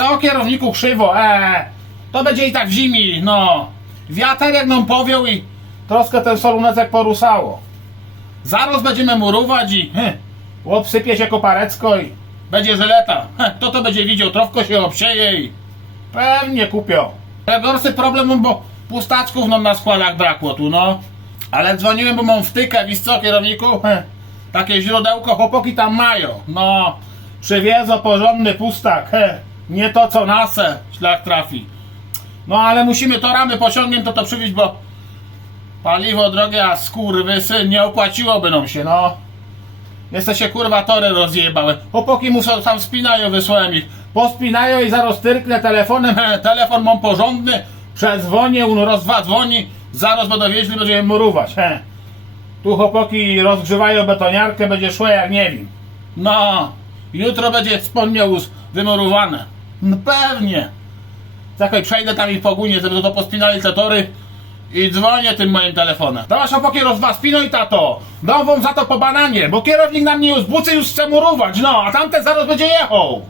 Co kierowniku krzywo, eee, to będzie i tak w zimie, no. Wiaterek nam powiał i troszkę ten solunecek porusało. Zaraz będziemy murować i heh, obsypie się koparecko i będzie żyleta. Heh, to to będzie widział, trofko się obsieje i pewnie kupią. Gorsy problem, no bo pustaczków nam na składach brakło tu, no. Ale dzwoniłem, bo mam wtykę, wiesz co, kierowniku? Heh, takie źródełko chłopaki tam mają, no. Przywiezą porządny pustak, he, nie to co nasę, szlak trafi. No ale musimy to ramy pociągiem to to przywieźć, bo paliwo drogie, a skurwysy nie opłaciłoby nam się, no. Jeszcze się kurwa tory rozjebały. Chłopaki mu tam spinają, wysłałem ich. Pospinają i zaraz tyrknę telefonem, telefon mam porządny, przedzwonię, on raz dwa dzwoni, zaraz będą będziemy murować, he. Tu chłopaki rozgrzewają betoniarkę, będzie szło jak nie wiem. No, jutro będzie us wymurowane. No pewnie. Czekaj, przejdę tam i pogunię, żeby to pospinali te tory i dzwonię tym moim telefonem. Dałaś chłopaki roz spinuj tato. Dam wam za to po bananie, bo kierownik nam nie już bucy już chce murować, no, a tamten zaraz będzie jechał.